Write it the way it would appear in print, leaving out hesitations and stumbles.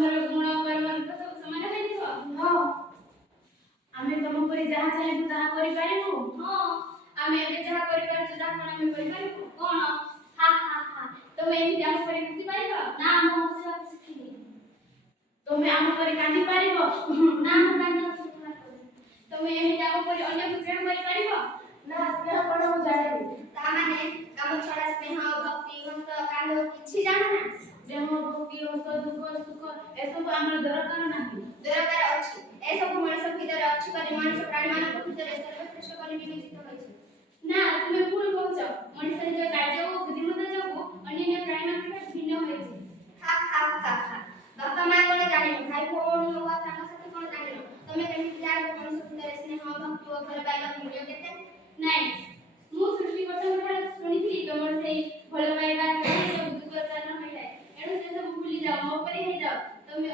ସୁନ୍ଦର ଗୁଣ କର୍ମ ରୂପ ସବୁ ସମାନ ହୋଇଥିବ। ହଁ ଆମେ ତମ ପରି ଯାହା ଚାହିଁବୁ ତାହା କରିପାରିବୁ। ହଁ ଆମେ ଏବେ ଯାହା କରିପାରୁଛୁ ତାହା କଣ ଆମେ କରିପାରିବୁ? କଣ ହା ହା ହା ତମେ ଏମିତି ଆମ ପରି ହସି ପାରିବ? ନା ମୁଁ ହସିବାକୁ ଶିଖିନି। ତମେ ଆମ ପରି କାନ୍ଦି ପାରିବ? ନା ମୁଁ କାନ୍ଦିବାକୁ ଶିଖିପାରିବି। ତମେ ଏମିତି ଆମ ପରି ଅନ୍ୟକୁ ସ୍ନେହ କରିପାରିବ? ନା ସ୍ନେହ କଣ ମୁଁ ଜାଣିନି। ତା ମାନେ କାମ ଛଡ଼ା ସ୍ନେହ ଭକ୍ତି ହସ କାନ୍ଦ କିଛି ଜାଣୁନା? ସ୍ନେହ ଭକ୍ତି ହସ ଦୁଃଖ ସୁଖ ଏସବୁ ଆମର ଦରକାର ନାହିଁ। ଦରକାର ଅଛି। ଏସବୁ ମଣିଷ ଭିତରେ ଅଛି ବୋଲି ମଣିଷ ପ୍ରାଣୀମାନଙ୍କ ଭିତରେ ସର୍ବଶ୍ରେଷ୍ଠ ବୋଲି ବିବେଚିତ ହୋଇଛି। ନା ତୁମେ ଭୁଲ କହୁଛ। ମଣିଷ ନିଜ କାର୍ଯ୍ୟ ଓ ବୁଦ୍ଧିମତ୍ତା ଯୋଗୁଁ ଅନ୍ୟାନ୍ୟ ପ୍ରାଣୀମାନଙ୍କ ଠାରୁ ଭିନ୍ନ ହୋଇଛି। ହା ହା ହା ହା ବାପା ମା କଣ ଜାଣିନ? ଭାଇ ଭଉଣୀ ଓ ସାଙ୍ଗସାଥି କଣ ଜାଣିନ? ତମେ କେମିତି ଜାଣିବ ମଣିଷ ଭିତରେ ସ୍ନେହ ଭକ୍ତି ଓ ଭଲ ପାଇବାର ମୂଲ୍ୟ କେତେ? ନାଇଁ ମୁଁ ସୃଷ୍ଟିକର୍ତ୍ତାଙ୍କ ଠାରୁ ଶୁଣିଥିଲି ତମର ସେଇ ଭଲ ପାଇବା ସବୁ ଦୁଃଖର କାରଣ ହୋଇଥାଏ। ଏଣୁ ସେସବୁ ଭୁଲି ଯାଅ ମୋ ପରି ହେଇଯାଅ। ତମେ